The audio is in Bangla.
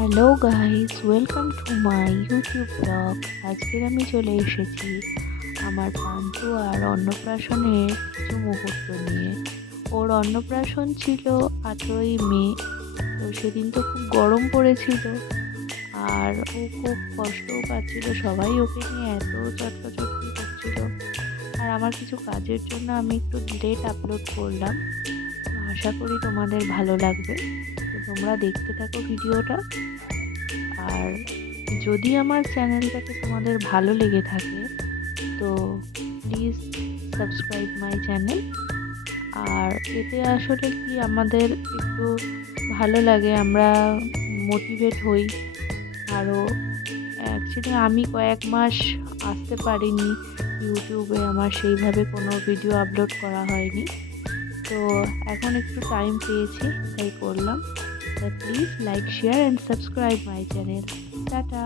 Hello guys, welcome to my YouTube blog. আজকের আমি চলে এসেছি আমার পান্তু আর অন্নপ্রাশনের কিছু মুহূর্ত নিয়ে। ওর অন্নপ্রাশন ছিল 8ই মে। তো সেদিন তো খুব গরম পড়েছিল আর ও খুব কষ্টও পাচ্ছিল, সবাই ওকে নিয়ে এত চটকাচটকি করছিল। আর আমার কিছু কাজের জন্য আমি একটু লেট আপলোড করলাম। তো আশা করি তোমাদের ভালো লাগবে, তো তোমরা দেখতে থাকো ভিডিওটা। আর যদি আমার চ্যানেলটাকে তোমাদের ভালো লেগে থাকে তো প্লিজ সাবস্ক্রাইব মাই চ্যানেল। আর এতে আসলে কি আমাদের একটু ভালো লাগে, আমরা মোটিভেট হই আরও। অ্যাকচুয়ালি আমি কয়েক মাস আসতে পারিনি ইউটিউবে, আমার সেইভাবে কোনো ভিডিও আপলোড করা হয়নি। তো এখন একটু টাইম পেয়েছি তাই করলাম। Please like, share and subscribe my channel. Tata.